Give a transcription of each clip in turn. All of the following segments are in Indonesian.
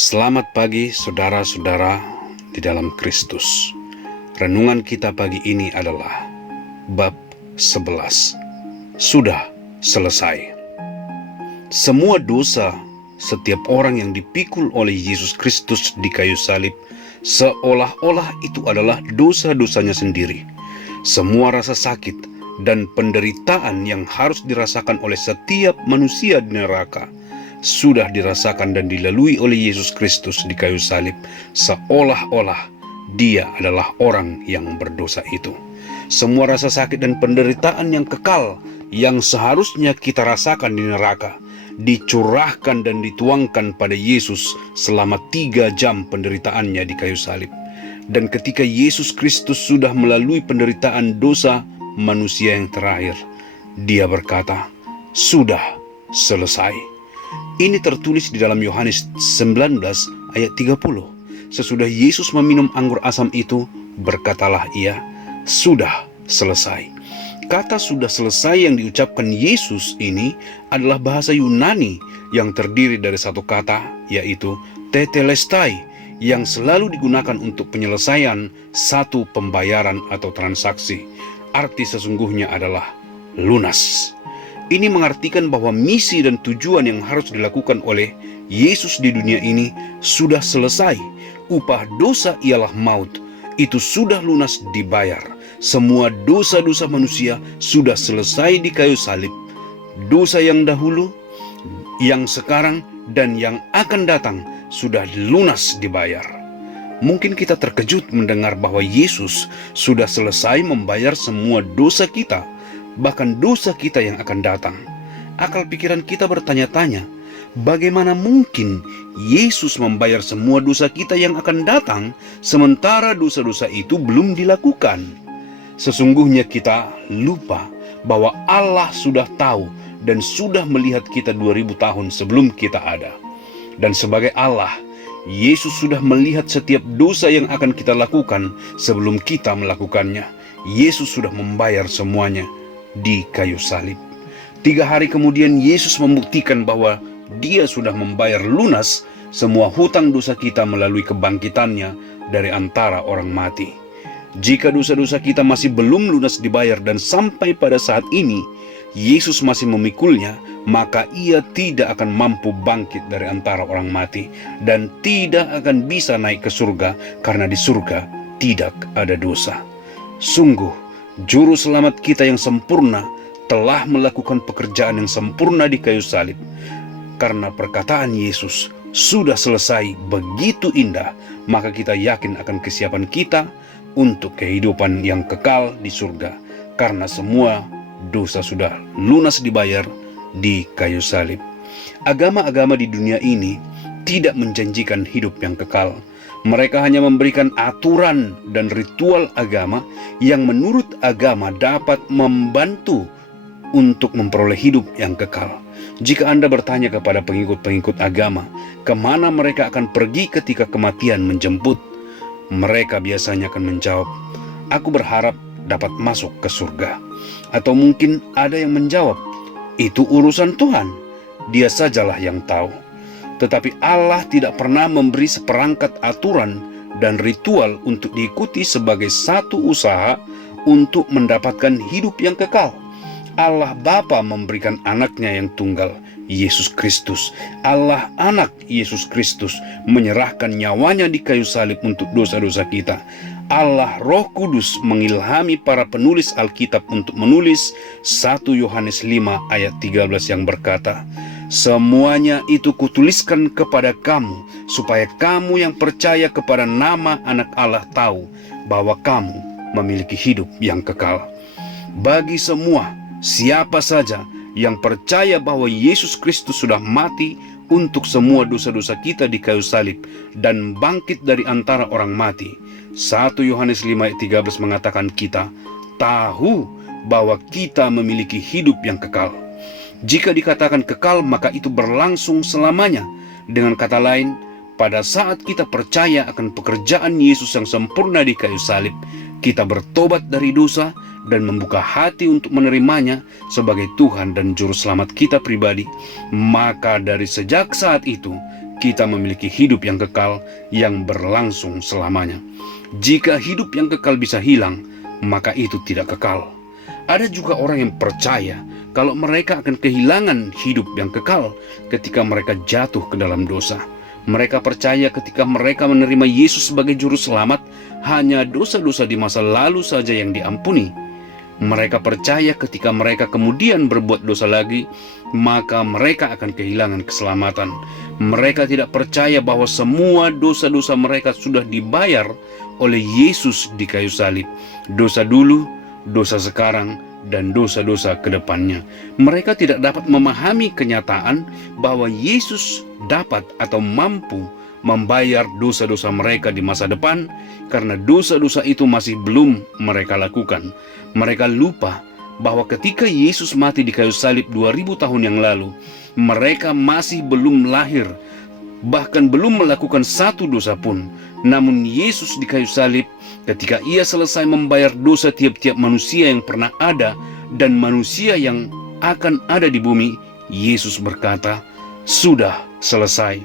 Selamat pagi saudara-saudara di dalam Kristus. Renungan kita pagi ini adalah bab 11. Sudah selesai. Semua dosa setiap orang yang dipikul oleh Yesus Kristus di kayu salib seolah-olah itu adalah dosa-dosanya sendiri. Semua rasa sakit dan penderitaan yang harus dirasakan oleh setiap manusia di neraka sudah dirasakan dan dilalui oleh Yesus Kristus di kayu salib, seolah-olah Dia adalah orang yang berdosa itu. Semua rasa sakit dan penderitaan yang kekal yang seharusnya kita rasakan di neraka dicurahkan dan dituangkan pada Yesus selama 3 jam penderitaannya di kayu salib. Dan ketika Yesus Kristus sudah melalui penderitaan dosa manusia yang terakhir, Dia berkata, "Sudah selesai." Ini tertulis di dalam Yohanes 19 ayat 30. Sesudah Yesus meminum anggur asam itu, berkatalah Ia, "Sudah selesai." Kata "sudah selesai" yang diucapkan Yesus ini adalah bahasa Yunani yang terdiri dari satu kata, yaitu tetelestai, yang selalu digunakan untuk penyelesaian satu pembayaran atau transaksi. Arti sesungguhnya adalah lunas. Ini mengartikan bahwa misi dan tujuan yang harus dilakukan oleh Yesus di dunia ini sudah selesai. Upah dosa ialah maut. Itu sudah lunas dibayar. Semua dosa-dosa manusia sudah selesai di kayu salib. Dosa yang dahulu, yang sekarang, dan yang akan datang sudah lunas dibayar. Mungkin kita terkejut mendengar bahwa Yesus sudah selesai membayar semua dosa kita, bahkan dosa kita yang akan datang. Akal pikiran kita bertanya-tanya, bagaimana mungkin Yesus membayar semua dosa kita yang akan datang, sementara dosa-dosa itu belum dilakukan? Sesungguhnya kita lupa bahwa Allah sudah tahu dan sudah melihat kita 2000 tahun sebelum kita ada. Dan sebagai Allah, Yesus sudah melihat setiap dosa yang akan kita lakukan sebelum kita melakukannya. Yesus sudah membayar semuanya di kayu salib. 3 hari kemudian Yesus membuktikan bahwa Dia sudah membayar lunas semua hutang dosa kita melalui kebangkitannya dari antara orang mati. Jika dosa-dosa kita masih belum lunas dibayar dan sampai pada saat ini Yesus masih memikulnya, maka Ia tidak akan mampu bangkit dari antara orang mati dan tidak akan bisa naik ke surga, karena di surga tidak ada dosa. Sungguh, Juru Selamat kita yang sempurna telah melakukan pekerjaan yang sempurna di kayu salib. Karena perkataan Yesus sudah selesai begitu indah, maka kita yakin akan kesiapan kita untuk kehidupan yang kekal di surga, karena semua dosa sudah lunas dibayar di kayu salib. Agama-agama di dunia ini tidak menjanjikan hidup yang kekal. Mereka hanya memberikan aturan dan ritual agama yang menurut agama dapat membantu untuk memperoleh hidup yang kekal. Jika Anda bertanya kepada pengikut-pengikut agama, kemana mereka akan pergi ketika kematian menjemput, mereka biasanya akan menjawab, "Aku berharap dapat masuk ke surga." Atau mungkin ada yang menjawab, "Itu urusan Tuhan, Dia sajalah yang tahu." Tetapi Allah tidak pernah memberi seperangkat aturan dan ritual untuk diikuti sebagai satu usaha untuk mendapatkan hidup yang kekal. Allah Bapa memberikan anaknya yang tunggal, Yesus Kristus. Allah anak Yesus Kristus menyerahkan nyawanya di kayu salib untuk dosa-dosa kita. Allah Roh Kudus mengilhami para penulis Alkitab untuk menulis 1 Yohanes 5 ayat 13 yang berkata, "Semuanya itu kutuliskan kepada kamu, supaya kamu yang percaya kepada nama anak Allah tahu bahwa kamu memiliki hidup yang kekal." Bagi semua, siapa saja yang percaya bahwa Yesus Kristus sudah mati untuk semua dosa-dosa kita di kayu salib dan bangkit dari antara orang mati, 1 Yohanes 5 ayat 13 mengatakan kita tahu bahwa kita memiliki hidup yang kekal. Jika dikatakan kekal, maka itu berlangsung selamanya. Dengan kata lain, pada saat kita percaya akan pekerjaan Yesus yang sempurna di kayu salib, kita bertobat dari dosa dan membuka hati untuk menerimanya sebagai Tuhan dan Juru Selamat kita pribadi, maka dari sejak saat itu kita memiliki hidup yang kekal yang berlangsung selamanya. Jika hidup yang kekal bisa hilang, maka itu tidak kekal. Ada juga orang yang percaya kalau mereka akan kehilangan hidup yang kekal ketika mereka jatuh ke dalam dosa. Mereka percaya ketika mereka menerima Yesus sebagai juru selamat, hanya dosa-dosa di masa lalu saja yang diampuni. Mereka percaya ketika mereka kemudian berbuat dosa lagi, maka mereka akan kehilangan keselamatan. Mereka tidak percaya bahwa semua dosa-dosa mereka sudah dibayar oleh Yesus di kayu salib. Dosa dulu, dosa sekarang, dan dosa-dosa ke depannya. Mereka tidak dapat memahami kenyataan bahwa Yesus dapat atau mampu membayar dosa-dosa mereka di masa depan, karena dosa-dosa itu masih belum mereka lakukan. Mereka lupa bahwa ketika Yesus mati di kayu salib 2000 tahun yang lalu, mereka masih belum lahir, bahkan belum melakukan satu dosa pun. Namun Yesus di kayu salib, ketika ia selesai membayar dosa tiap-tiap manusia yang pernah ada dan manusia yang akan ada di bumi, Yesus berkata, "Sudah selesai."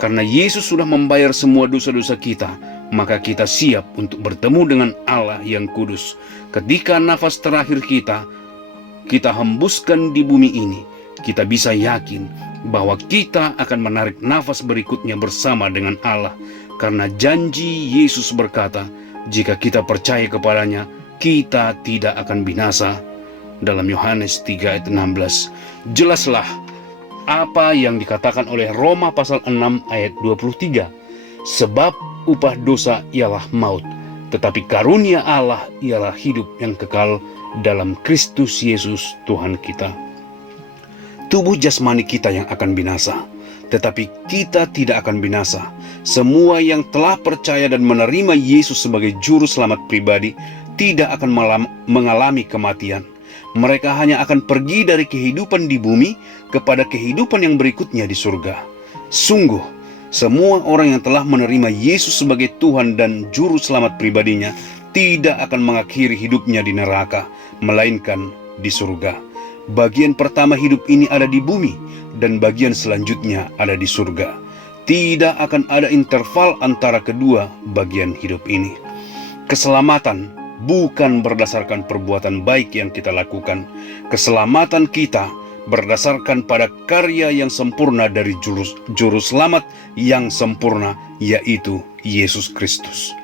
Karena Yesus sudah membayar semua dosa-dosa kita, maka kita siap untuk bertemu dengan Allah yang kudus. Ketika nafas terakhir kita hembuskan di bumi ini, kita bisa yakin bahwa kita akan menarik nafas berikutnya bersama dengan Allah. Karena janji Yesus berkata, jika kita percaya kepadanya, kita tidak akan binasa. Dalam Yohanes 3 ayat 16, jelaslah apa yang dikatakan oleh Roma pasal 6 ayat 23. Sebab upah dosa ialah maut, tetapi karunia Allah ialah hidup yang kekal dalam Kristus Yesus Tuhan kita. Tubuh jasmani kita yang akan binasa, tetapi kita tidak akan binasa. Semua yang telah percaya dan menerima Yesus sebagai juru selamat pribadi tidak akan mengalami kematian. Mereka hanya akan pergi dari kehidupan di bumi kepada kehidupan yang berikutnya di surga. Sungguh, semua orang yang telah menerima Yesus sebagai Tuhan dan juru selamat pribadinya tidak akan mengakhiri hidupnya di neraka, melainkan di surga. Bagian pertama hidup ini ada di bumi, dan bagian selanjutnya ada di surga. Tidak akan ada interval antara kedua bagian hidup ini. Keselamatan bukan berdasarkan perbuatan baik yang kita lakukan. Keselamatan kita berdasarkan pada karya yang sempurna dari juru selamat yang sempurna, yaitu Yesus Kristus.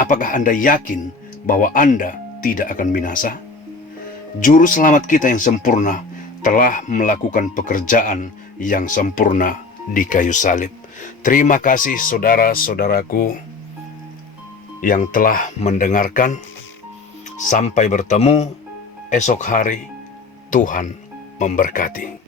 Apakah Anda yakin bahwa Anda tidak akan binasa? Juru selamat kita yang sempurna telah melakukan pekerjaan yang sempurna di kayu salib. Terima kasih saudara-saudaraku yang telah mendengarkan. Sampai bertemu esok hari. Tuhan memberkati.